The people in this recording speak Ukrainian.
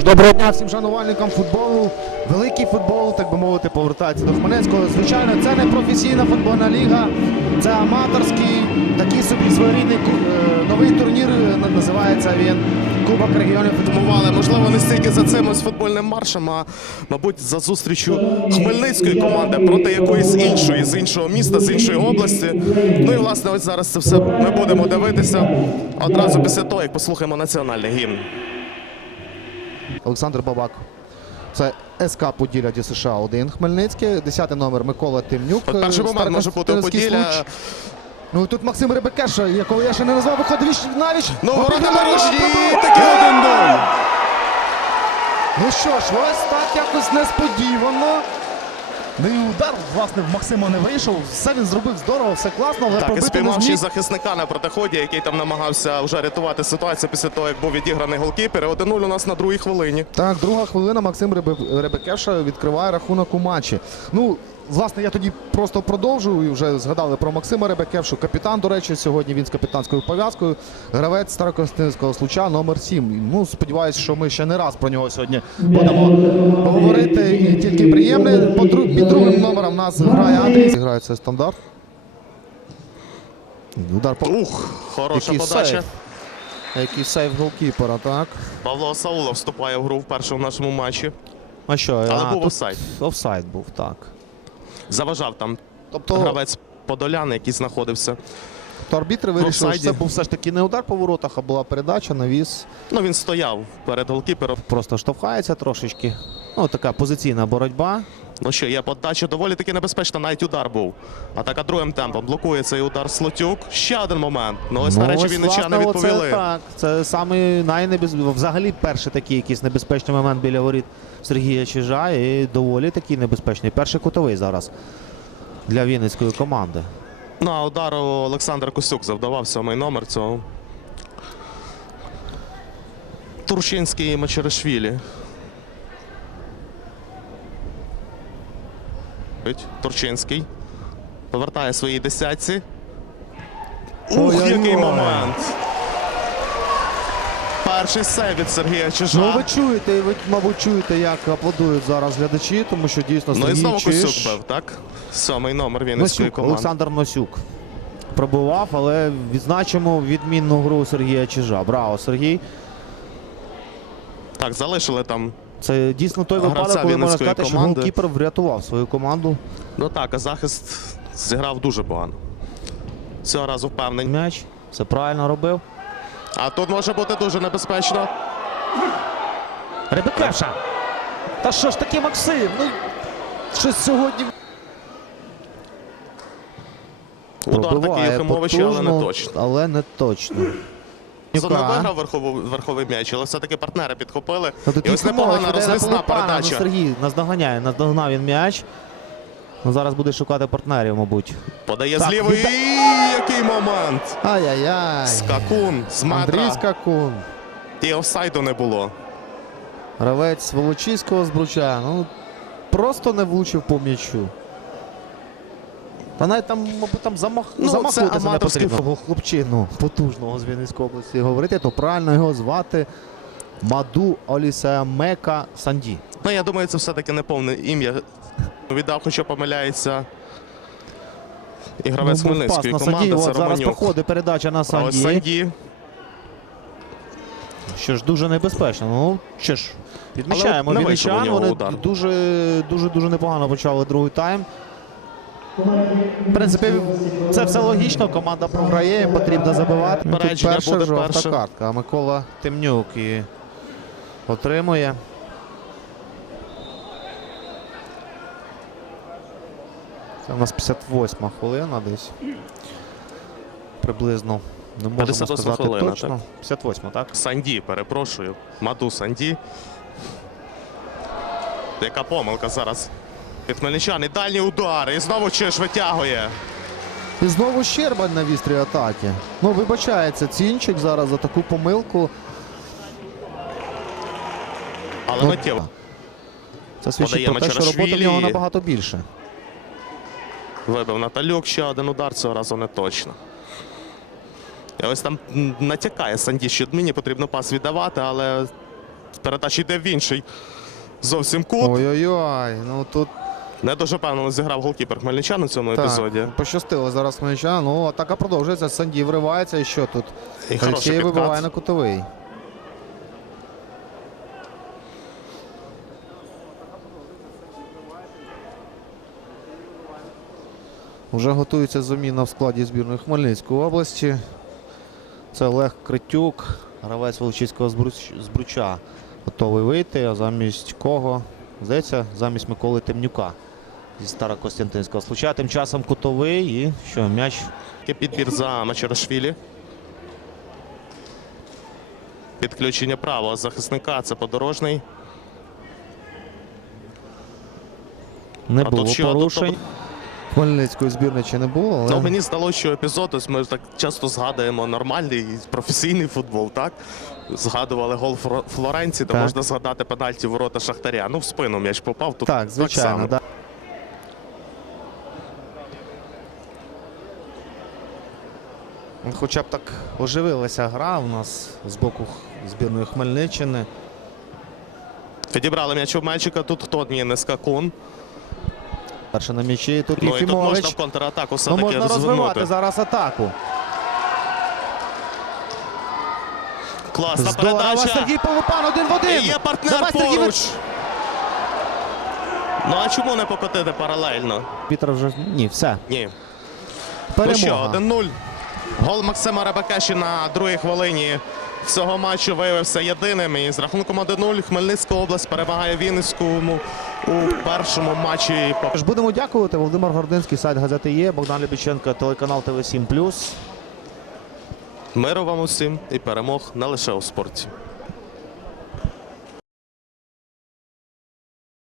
Доброго дня всім шанувальникам футболу. Великий футбол, так би мовити, повертається до Хмельницького. Звичайно, це не професійна футбольна ліга, це аматорський, такий собі своєрідний е, новий турнір. е, Називається він Кубок регіонів Формували, можливо, не стільки за цим ось футбольним маршем, а мабуть за зустрічю хмельницької команди проти якоїсь іншої з іншого міста, з іншої області. Ну і власне, ось зараз це все ми будемо дивитися одразу після того, як послухаємо національний гімн. Олександр Бабак. Це СК Поділля Ді США 1 Хмельницький, 10 номер Микола Тимнюк. От перший момент може бути у Поділля. Случ. Ну і тут Максим Ребекеш, якого я ще не назвав, виходить віч навіч. Ну, ворота наручні, пробиває. таки один дом. Ну що ж, ось так якось несподівано. Ну і удар, власне, в Максима не вийшов. Все він зробив здорово, все класно, але Так, і спіймавши захисника на протиході, який там намагався вже рятувати ситуацію після того, як був відіграний голкіпер. І 1-0 у нас на другій хвилині. Так, друга хвилина Максим Ребе- Ребекеша відкриває рахунок у матчі. Ну, власне, я тоді просто продовжую. І вже згадали про Максима Ребекевшу. Капітан, до речі, сьогодні він з капітанською пов'язкою. Гравець Старокостянтинського случа номер 7. Ну, сподіваюся, що ми ще не раз про нього сьогодні будемо говорити. І тільки приємне. Під другим номером в нас грає Андрій. Грає це стандарт. Удар по Ух, хороша Який подача. сейв. Який сейв голкіпера, так. Павло Саулов вступає в гру в першому нашому матчі. А що? Але а, був тут офсайд. Офсайд був, так. Заважав там Тобто, гравець Подолян, який знаходився. то арбітри вирішили, що це був все ж таки не удар по воротах, а була передача, навіс. Ну він стояв перед голкіпером. Просто штовхається трошечки. Ну, така позиційна боротьба. Ну що, є подача доволі таки небезпечна, навіть удар був. Атака другим темпом блокує цей удар Слотюк. Ще один момент. Ну ось нарешті вінничани відповіли. Оце, так, це саме найнебез... взагалі перший такий якийсь небезпечний момент біля воріт Сергія Чижа і доволі такий небезпечний. Перший кутовий зараз для Вінницької команди. Ну а удару Олександр Косюк завдавав сьомий номер цього. Турчинський і Мачеришвілі. Турчинський. Повертає своїй десятці. Ух, який момент! Перший сейв від Сергія Чижа. Ну, ви чуєте, ви, мабуть, чуєте, як аплодують зараз глядачі, тому що дійсно Ну і Сергій знову Чиж... Косюк бив, так? Сьомий номер Вінницької Носюк, команди. Олександр Носюк пробував, але відзначимо відмінну гру Сергія Чижа. Браво, Сергій. Так, залишили там. Це дійсно той Гравця випадок, коли можна сказати, що команди. голкіпер врятував свою команду. Ну так, а захист зіграв дуже погано. Цього разу впевнений. М'яч, все правильно робив. А тут може бути дуже небезпечно. Ребекеша! Та що ж таке, Максим? Ну, щось сьогодні Удар такий пробиває Юхимовича, але не потужно, точно. Але не точно. Зона виграв верховий, верховий м'яч, але все-таки партнери підхопили. Ну, тут І ось непогана веде на розвісна Пилипана, Ну, передача. Сергій наздоганяє, наздогнав він м'яч. Ну, зараз буде шукати партнерів, мабуть. Подає Так, з лівої. І Який момент! Ай-яй-яй. Скакун з Андрій. Скакун. І офсайду не було. Гравець Волочиського збруча. Ну, просто не влучив по м'ячу. Навіть там, мабуть, там замах... Ну, це замахуватися аматорський. Хлопчину потужного з Вінницької області говорити, то правильно його звати Маду Олісеамека Санді. Ну, я думаю, це все-таки не повне ім'я. Віддав, хоча помиляється. І гравець Ну, Хмельницької команди. Це зараз проходить передача на Санді. Санді. Що ж дуже небезпечно. Ну що ж, відмічаємо Але не вінничан. Вони удар. дуже дуже дуже непогано почали другий тайм. В принципі, це все логічно. Команда програє, їм потрібно забивати. Ну, Тут перша буде жовта перше. картка. А Микола Темнюк і отримує. Це у нас 58 хвилина десь. Приблизно. Не можемо 58 сказати хвилина, точно. так. 58, так? Санді, перепрошую. Маду Санді. Яка помилка зараз від хмельничан. І дальній удар. І знову Чиш витягує. І знову Щербань на вістрі атаки. Ну, вибачається Цінчик зараз за таку помилку. Але Ну, миттєво. Це свідчить про те, що роботи в нього набагато більше. Вибив Наталюк. Ще один удар цього разу не точно. І ось там натякає Санді, що мені потрібно пас віддавати, але передача йде в інший. Зовсім кут. Ой-ой-ой. Ну тут Не дуже певно зіграв голкіпер Хмельничан у цьому так, епізоді. пощастило зараз Хмельнича. Ну, атака продовжується. Сандій вривається. І що тут? І Олексій вибиває на кутовий. Вже готується заміна в складі збірної Хмельницької області. Це Олег Критюк, гравець Волочиського Збруча. Готовий вийти, а замість кого? Здається, замість Миколи Темнюка зі Старокостянтинського Случа. Тим часом кутовий і що, м'яч Підбір за Мачарашвілі. Підключення правого захисника це подорожний. не А тут було одну порушень. Хмельницької збірної чи не було, але Ну, мені здалося, що епізод, ось ми так часто згадуємо нормальний професійний футбол, так? Згадували гол Флоренції, то Так. можна згадати пенальті ворота Шахтаря. Ну, в спину м'яч попав, тут так, звичайно. само. да. Хоча б так оживилася гра у нас з боку збірної Хмельниччини. Підібрали м'яч у Мельчика, тут хто ні, не скакун. Перше на м'ячі тут Ну і тут можна в контратаку Ну, все-таки можна розвивати зараз атаку. Класна Здорово, передача. Сергій Полупан один в один. І є партнер Давай, Сергій. Ну а чому не покотити паралельно? Вітер вже ні, все. Ні. Ну що, 1-0. Гол Максима Ребекеші на другій хвилині цього матчу виявився єдиним. І з рахунком 1-0 Хмельницька область перемагає Вінницькому у першому матчі. Будемо дякувати. Володимир Гординський, сайт газети є. Богдан Лібіченко, телеканал ТВ 7 Миру вам усім і перемог не лише у спорті.